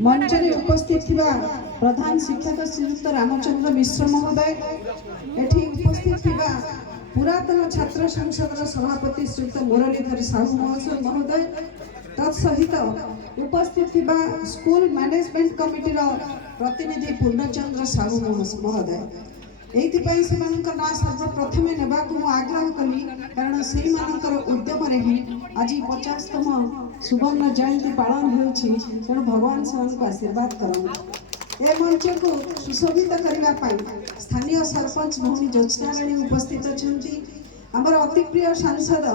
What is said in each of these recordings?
मंच में उपस्थित थिबा प्रधान शिक्षक श्रीयुक्त रामचंद्र मिश्र महोदय, एठी उपस्थित थिबा पुरातन छात्र संसद सभापति श्रीयुक्त मुरलीधर साहू महोदय, तत्सहित उपस्थित थिबा स्कूल मैनेजमेंट कमिटी प्रतिनिधि पूर्णचंद्र साहू महोदय। एइथिपाई सेमानकर ना सर्वप्रथमे नेबाकु मु आग्रह कली, कारण सेही मानकर उद्यम रे ही आज 50तम सुवर्ण जयंती पालन होउछि। तेणु भगवान सेमानक आशीर्वाद करन। ए मंच को सुशोभित करबा पाई स्थानीय सरपंच भूमि ज्योत्स्ना राणी उपस्थित अछंती। हमर अति प्रिय सांसद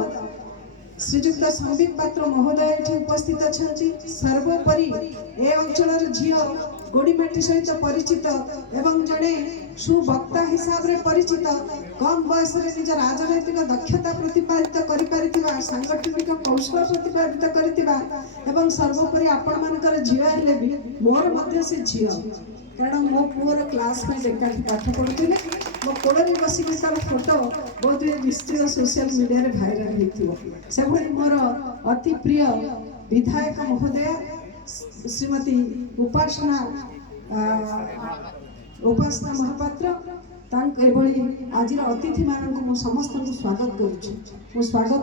श्रीयुक्त संबित पात्र महोदय एठी उपस्थित अछंती। सर्वोपरि ए अंचलर झियो गोड़ीमाटी सहित परिचित एवं जड़े सुवक्ता हिसाब रे परिचित, कम बयस रे निज राजनैतिक दक्षता प्रतिपादित करिपारिथिबा, सांगठनिक कौशल प्रतिपादित करिथिबा एवं सर्वोपरि आपण मानकर झियो हेले भी मोर मध्ये से झियो, कारण मो पुअर क्लासमेट एकाठी पाठ पढ़ुथिले। मो कोड़े बसिक तार फोटो बहुत निश्चय सोशल मीडिया रे भाइराल हेतिबो। से भली मोर अति प्रिय विधायक महोदय श्रीमती उपासना महापात्र, आज अतिथि मानक मु समस्त स्वागत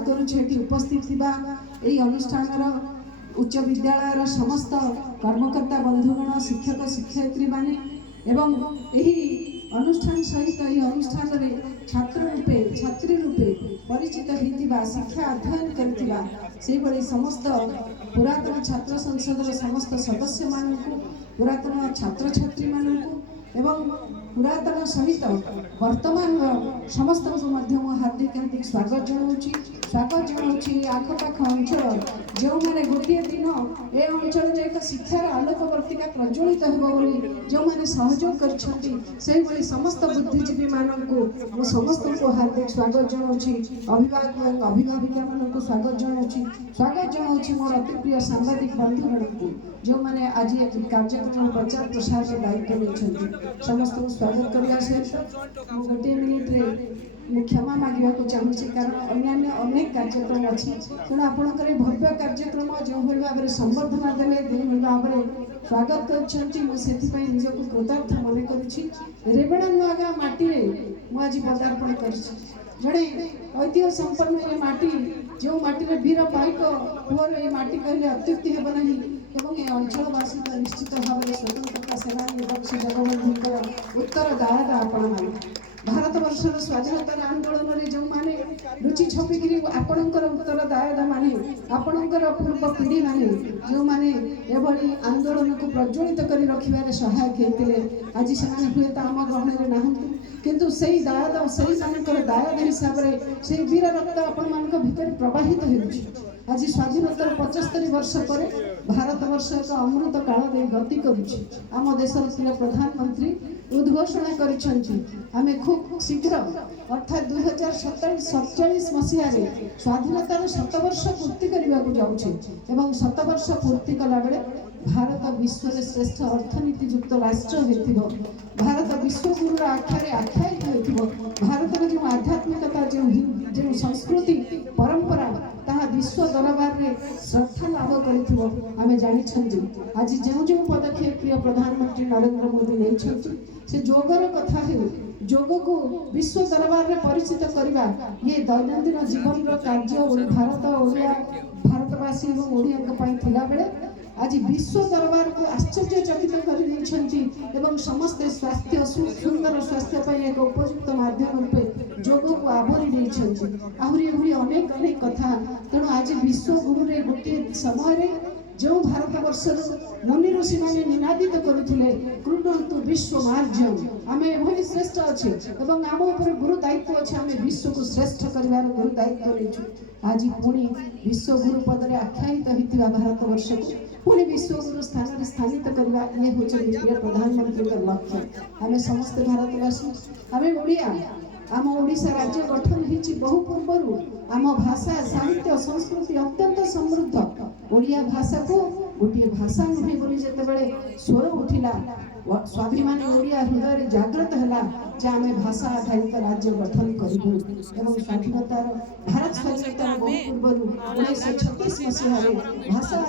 करुछि। एठी उपस्थित थिबा एई अनुष्ठान उच्च विद्यालय समस्त कर्मकर्ता बंधुगण, शिक्षक शिक्षयित्री माने एवं एही अनुष्ठान सहित एही अनुष्ठान रे छात्र रूपे छात्री रूपे परिचित होइतिबा, शिक्षा अध्ययन करथिबा सेही बळे समस्त पुरातन छात्र संसद समस्त सदस्य मानकु, पुरातन छात्र छात्री मानकु एवं पुरातन सहित वर्तमान समस्त हार्दिक हार्दिक स्वागत जनाऊँगी। आखपाख अंचल जो मैंने गोटे दिन ए अंचल एक शिक्षार आलोकवर्तिका प्रज्वलित हो जो मैंने सहयोग कर समस्त बुद्धिजीवी मानू समस्त को हार्दिक स्वागत जनाऊँगी। अभिभावक और अभिभाविका मानक स्वागत जनाऊँगी। मोर अति प्रिय सांबादिक बंधुगण को जो मैंने आज कार्यक्रम प्रचार प्रसार के दायित्व नहीं समस्त को स्वागत करने सहित गोटे मिनिट रे क्षमा मांगवाक चाहूँगी, कारण अन्य अनेक कार्यक्रम अच्छी। तेणु आपंकर भव्य कार्यक्रम जो भाव में संबर्धना देने जो भाव में स्वागत कर निजक कृतार्थ मन कर रेबेड़ा नुआगा माटी मुझे पदार्पण कर जड़े ऐतिह्य संपन्न ये माटी जो माटी में वीर पाइक पुअर ये माटी कहले अत्युक्ति हेब नहीं एवं ये अंचलवासी निश्चित भाव में स्वतंत्रता सेनानी बक्सी जगबंधुकर उत्तरदायक आपण माने भारत वर्षर स्वाधीनता आंदोलन में जो माने रुचि छपिकी आपणकर उत्तरदायक माने आपणकर पूर्व पीढ़ी माने जो माने एभली आंदोलन को प्रज्वलित कर रखिबारे सहायक होते आज से हुए तो आम गहन ना किंतु सही दायद सही दायद हिसाब से वीर रक्त आपण मान भीतर प्रवाहित हो। आज स्वाधीनतार 75 वर्ष पर भारत वर्ष एक अमृत काल दे गति करुछि। आम देशर प्रिय प्रधानमंत्री उद्घोषणा करिसेंति आमे खूब शीघ्र अर्थात 2047 मसीह स्वाधीनतार 100 वर्ष पूर्ति करने को जाऊँचे एवं 100 वर्ष पूर्ति कला बेले भारत विश्व श्रेष्ठ अर्थनीति युक्त राष्ट्र हो। भारत विश्वगुरु आख्यारे आख्यायित हो। भारत जो आध्यात्मिकता जो संस्कृति परंपरा ताहा विश्व दरबार में श्रद्धा लाभ करें जानी। आज जो जो पदक्षेप प्रिय प्रधानमंत्री नरेंद्र मोदी नहीं से जोगर कथा है, जोग को विश्व दरबार में परिचित करवा ये दैनंदिन जीवन कार्य भारतवासी और ओडिया बेले आज विश्व दरबार को आश्चर्यचकित कर समस्त स्वास्थ्य सुंदर स्वास्थ्य एक उपयुक्त माध्यम रूपे जोग को आवरी आहरी अनेक अनेक कथा। तेणु आज विश्व गुरु रे गोटे समय जो भारत वर्षर मुनि ऋषि मैंने निनादित करुले कृणन्तु विश्व मार्जम आमे एभली श्रेष्ठ अच्छे एवं आम उपर गुरु दायित्व अच्छे आमे विश्व को श्रेष्ठ कर गुरु दायित्व नहीं। आज पुणी विश्व गुरु पद में आख्यायित होता भारत वर्ष को पुणी विश्व गुरु स्थान स्थानित करवा ये हूँ प्रिय प्रधानमंत्री लक्ष्य। आमे समस्त भारतवासी आमे ओडिया आम ओडिशा राज्य गठन होती बहु पूर्व आम भाषा साहित्य संस्कृति अत्यंत समृद्ध। ओडिया भाषा को गोटे भाषा नुहे बोली जितेबाला स्वर उठिला स्वाभिमानी ओडिया हृदय जागृत है जे आम भाषा आधारित राज्य गठन करूँ एवं स्वाधीनतार भारत स्वाधीनतार बहु पूर्व 1936 मसीह भाषा